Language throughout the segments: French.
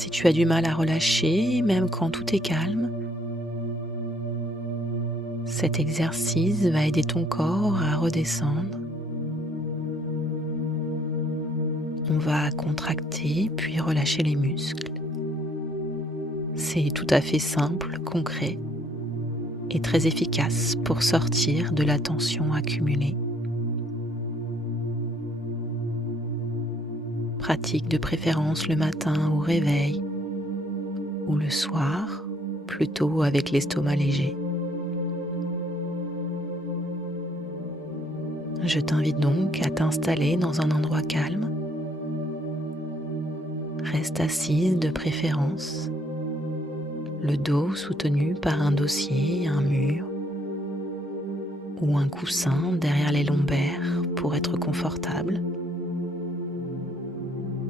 Si tu as du mal à relâcher, même quand tout est calme, cet exercice va aider ton corps à redescendre. On va contracter puis relâcher les muscles. C'est tout à fait simple, concret et très efficace pour sortir de la tension accumulée. Pratique de préférence le matin au réveil ou le soir, plutôt avec l'estomac léger. Je t'invite donc à t'installer dans un endroit calme. Reste assise de préférence, le dos soutenu par un dossier, un mur ou un coussin derrière les lombaires pour être confortable.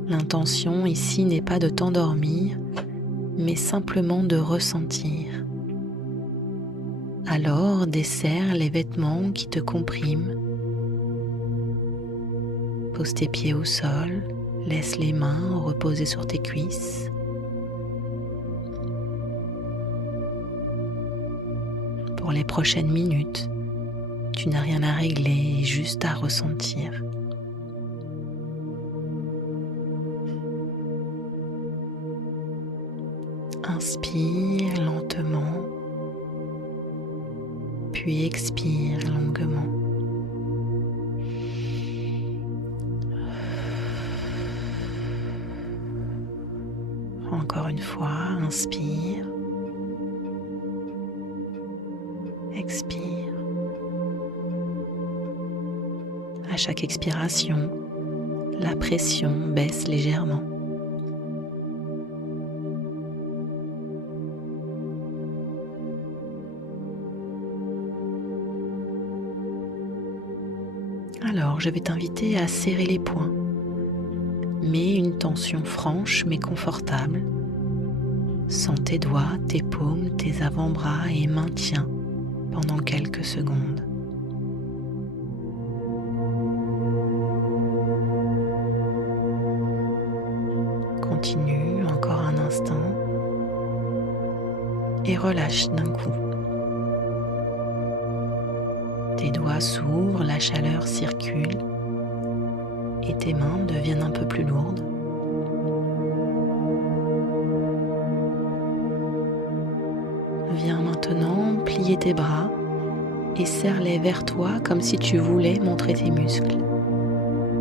L'intention ici n'est pas de t'endormir, mais simplement de ressentir. Alors desserre les vêtements qui te compriment. Pose tes pieds au sol, laisse les mains reposer sur tes cuisses. Pour les prochaines minutes, tu n'as rien à régler, juste à ressentir. Inspire lentement, puis expire longuement. Encore une fois, inspire, expire. À chaque expiration, la pression baisse légèrement. Alors, je vais t'inviter à serrer les poings. Mets une tension franche mais confortable. Sens tes doigts, tes paumes, tes avant-bras et maintiens pendant quelques secondes. Continue encore un instant et relâche d'un coup. Tes doigts s'ouvrent, la chaleur circule et tes mains deviennent un peu plus lourdes. Viens maintenant plier tes bras et serre-les vers toi comme si tu voulais montrer tes muscles.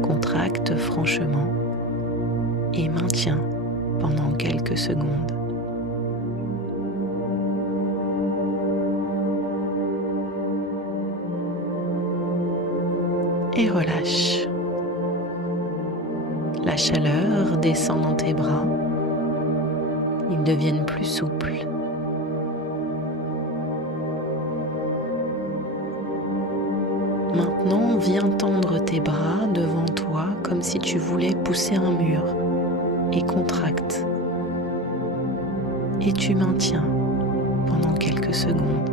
Contracte franchement et maintiens pendant quelques secondes. Et relâche. La chaleur descend dans tes bras. Ils deviennent plus souples. Maintenant, viens tendre tes bras devant toi comme si tu voulais pousser un mur et contracte. Et tu maintiens pendant quelques secondes.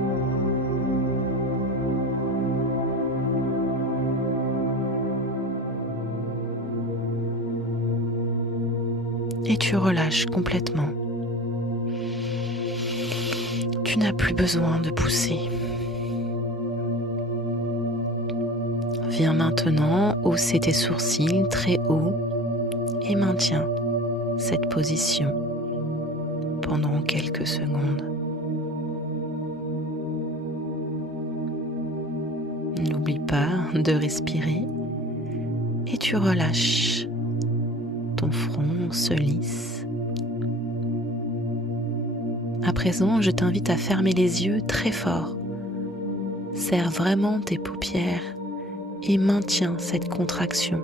Et tu relâches complètement. Tu n'as plus besoin de pousser. Viens maintenant hausser tes sourcils très haut et maintiens cette position pendant quelques secondes. N'oublie pas de respirer et tu relâches. Ton front se lisse. À présent, je t'invite à fermer les yeux très fort. Serre vraiment tes paupières et maintiens cette contraction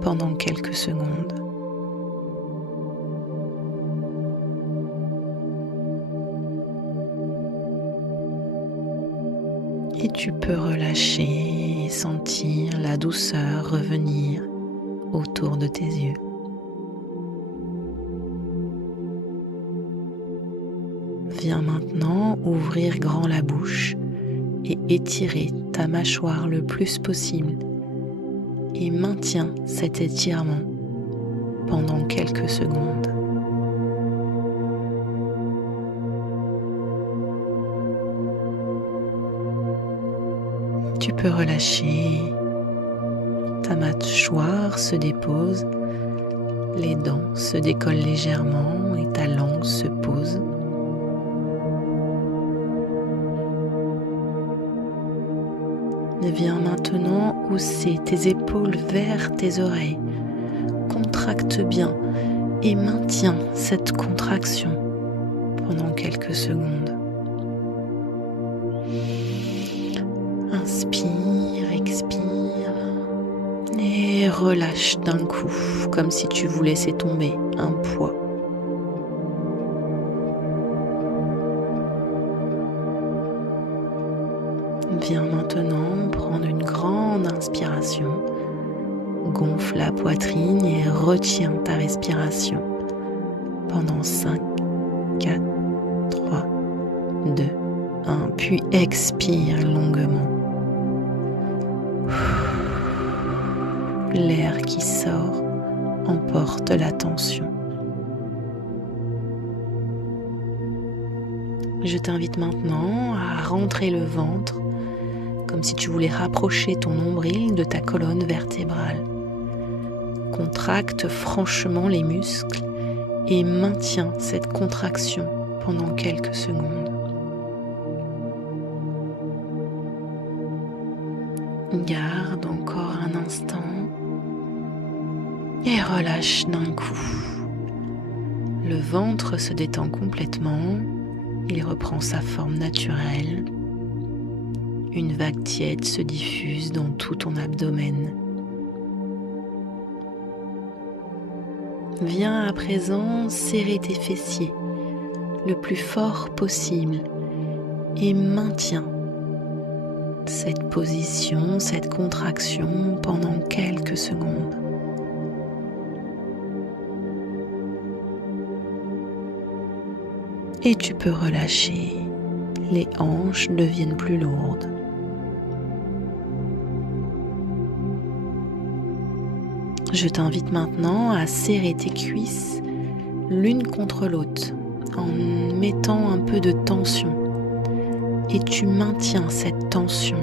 pendant quelques secondes. Et tu peux relâcher et sentir la douceur revenir autour de tes yeux. Viens maintenant ouvrir grand la bouche et étirer ta mâchoire le plus possible et maintiens cet étirement pendant quelques secondes. Tu peux relâcher. Ta mâchoire se dépose, les dents se décollent légèrement et ta langue se pose. Viens maintenant hausser tes épaules vers tes oreilles. Contracte bien et maintiens cette contraction pendant quelques secondes. Inspire, expire et relâche d'un coup, comme si tu voulais laisser tomber un poids. Viens maintenant prendre une grande inspiration, gonfle la poitrine et retiens ta respiration pendant 5, 4, 3, 2, 1, puis expire longuement. L'air qui sort emporte la tension. Je t'invite maintenant à rentrer le ventre comme si tu voulais rapprocher ton nombril de ta colonne vertébrale. Contracte franchement les muscles et maintiens cette contraction pendant quelques secondes. Garde encore un instant et relâche d'un coup. Le ventre se détend complètement, il reprend sa forme naturelle. Une vague tiède se diffuse dans tout ton abdomen. Viens à présent serrer tes fessiers le plus fort possible et maintiens cette position, cette contraction pendant quelques secondes. Et tu peux relâcher, les hanches deviennent plus lourdes. Je t'invite maintenant à serrer tes cuisses l'une contre l'autre en mettant un peu de tension. Et tu maintiens cette tension.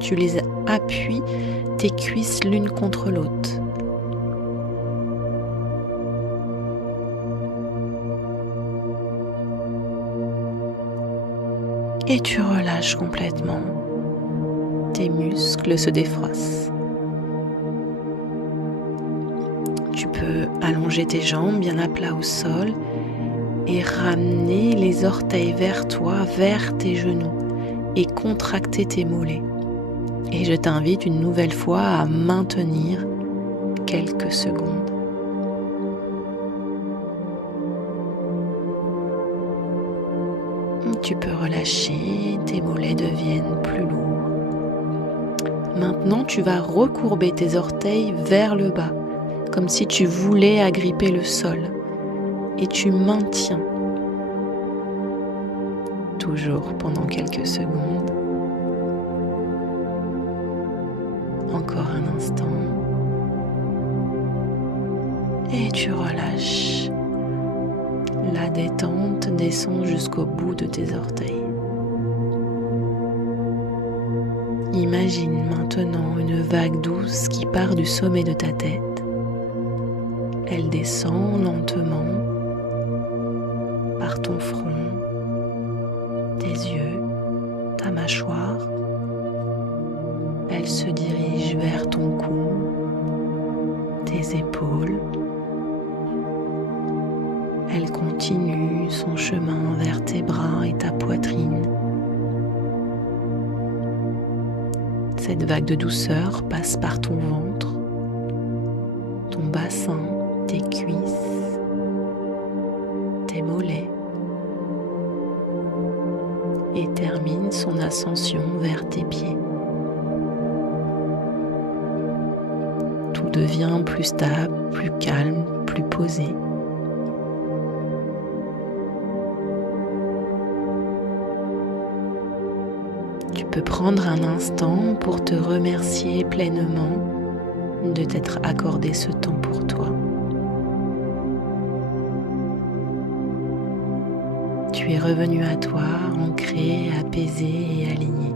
Tu les appuies, tes cuisses l'une contre l'autre. Et tu relâches complètement. Tes muscles se défroissent. Tu peux allonger tes jambes bien à plat au sol et ramener les orteils vers toi, vers tes genoux et contracter tes mollets. Et je t'invite une nouvelle fois à maintenir quelques secondes. Tu peux relâcher, tes mollets deviennent plus lourds. Maintenant, tu vas recourber tes orteils vers le bas, comme si tu voulais agripper le sol. Et tu maintiens, toujours pendant quelques secondes. Encore un instant. Et tu relâches. La détente descend jusqu'au bout de tes orteils. Imagine maintenant une vague douce qui part du sommet de ta tête. Elle descend lentement par ton front, tes yeux, ta mâchoire. Elle se dirige vers ton cou, tes épaules. Elle continue son chemin vers tes bras et ta poitrine. Cette vague de douceur passe par ton ventre, ton bassin, tes cuisses, tes mollets et termine son ascension vers tes pieds. Tout devient plus stable, plus calme, plus posé. Tu peux prendre un instant pour te remercier pleinement de t'être accordé ce temps pour toi. Tu es revenu à toi, ancré, apaisé et aligné.